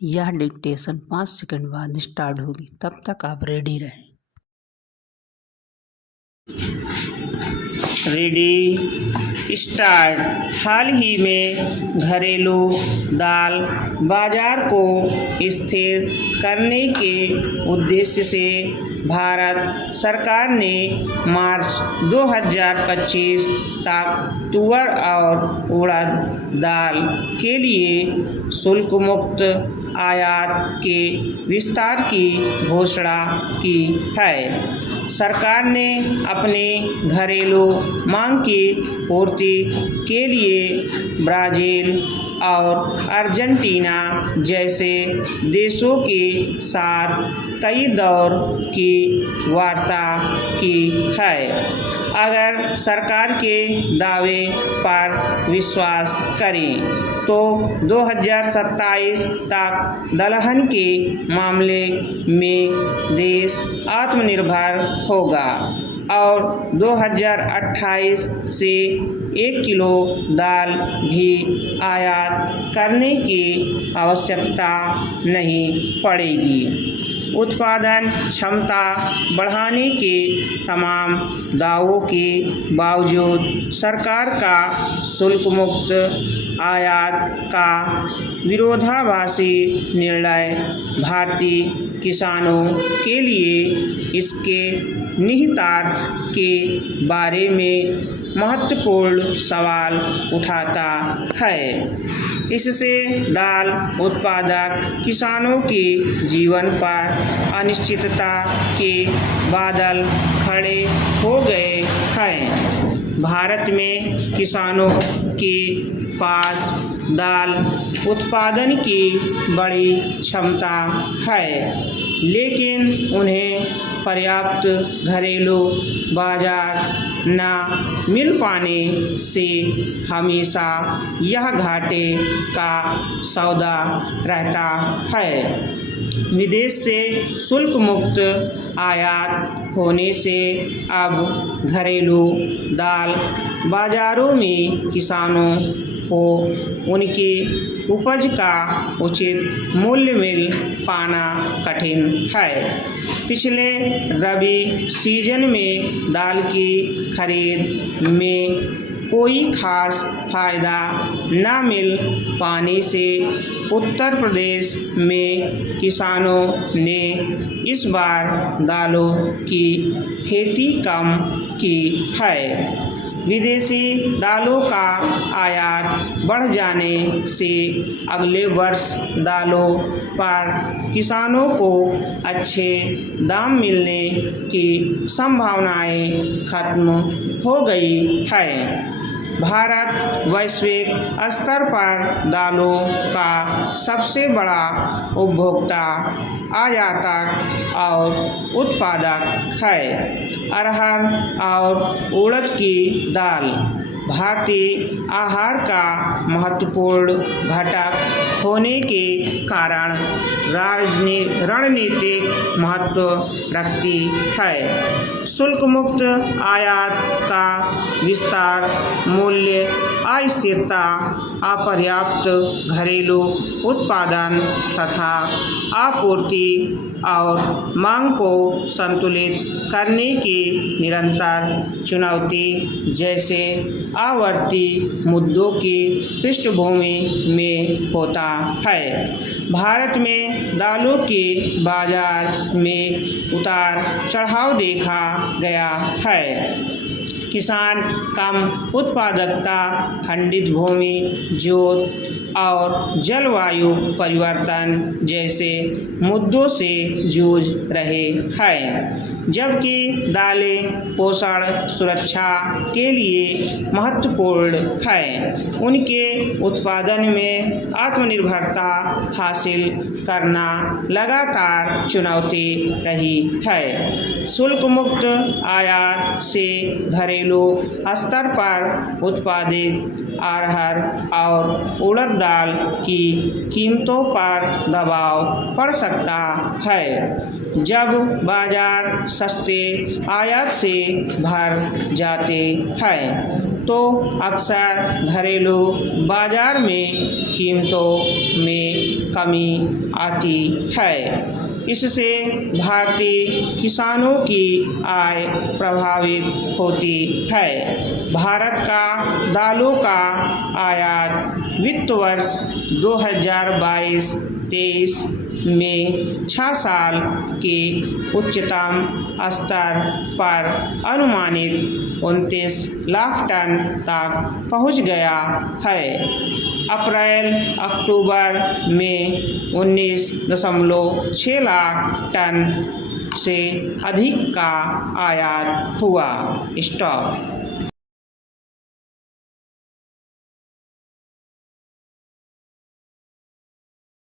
यह dictation 5 second बाद start होगी, तब तक आप रेडी रहें। Ready start. हाल ही में घरेलू दाल बाजार को स्थिर करने के उद्देश्य से भारत सरकार ने मार्च 2025 तक तुअर और उड़द दाल के लिए शुल्क मुक्त आयात के विस्तार की घोषणा की है। सरकार ने अपने घरेलू मांग की पूर्ति के लिए ब्राज़ील और अर्जेंटीना जैसे देशों के साथ कई दौर की वार्ता की है। अगर सरकार के दावे पर विश्वास करें तो 2027 तक दलहन के मामले में देश आत्मनिर्भर होगा और 2028 से 1 किलो दाल भी आयात करने की आवश्यकता नहीं पड़ेगी। उत्पादन क्षमता बढ़ाने के तमाम दावों के बावजूद सरकार का शुल्क मुक्त आयात का विरोधाभासी निर्णय भारतीय किसानों के लिए इसके निहितार्थ के बारे में महत्वपूर्ण सवाल उठाता है। इससे दाल उत्पादक किसानों के जीवन पर अनिश्चितता के बादल खड़े हो गए हैं। भारत में किसानों के पास दाल उत्पादन की बड़ी क्षमता है, लेकिन उन्हें पर्याप्त घरेलू बाजार न मिल पाने से हमेशा यह घाटे का सौदा रहता है। विदेश से शुल्क मुक्त आयात होने से अब घरेलू दाल बाजारों में किसानों को उनकी उपज का उचित मूल्य मिल पाना कठिन है। पिछले रबी सीजन में दाल की खरीद में कोई खास फायदा न मिल पाने से उत्तर प्रदेश में किसानों ने इस बार दालों की खेती कम की है। विदेशी दालों का आयात बढ़ जाने से अगले वर्ष दालों पर किसानों को अच्छे दाम मिलने की संभावनाएं खत्म हो गई है। भारत वैश्विक स्तर पर दालों का सबसे बड़ा उपभोक्ता, आयातक और उत्पादक है। अरहर और उड़द की दाल भारतीय आहार का महत्वपूर्ण घटक होने के कारण रणनीतिक महत्व रखती है। शुल्क मुक्त आयात का विस्तार मूल्य अस्थिरता, अपर्याप्त घरेलू उत्पादन तथा आपूर्ति और मांग को संतुलित करने की निरंतर चुनौती जैसे आवर्ती मुद्दों की पृष्ठभूमि में होता है। भारत में दालों के बाजार में उतार चढ़ाव देखा गया है। किसान कम उत्पादकता, खंडित भूमि, जोत और जलवायु परिवर्तन जैसे मुद्दों से जूझ रहे हैं, जबकि दालें पोषण सुरक्षा के लिए महत्वपूर्ण है। उनके उत्पादन में आत्मनिर्भरता हासिल करना लगातार चुनौती रही है। शुल्क मुक्त आयात से घरेलू स्तर पर उत्पादित अरहर और उड़द दाल की कीमतों पर दबाव पड़ सकता है। जब बाजार सस्ते आयात से भर जाते हैं तो अक्सर घरेलू बाजार में कीमतों में कमी आती है। इससे भारतीय किसानों की आय प्रभावित होती है। भारत का दालों का आयात वित्त वर्ष 2022-23 में 6 साल के उच्चतम स्तर पर अनुमानित 29 लाख टन तक पहुंच गया है। अप्रैल-अक्टूबर में 19.6 लाख टन से अधिक का आयात हुआ। स्टॉप।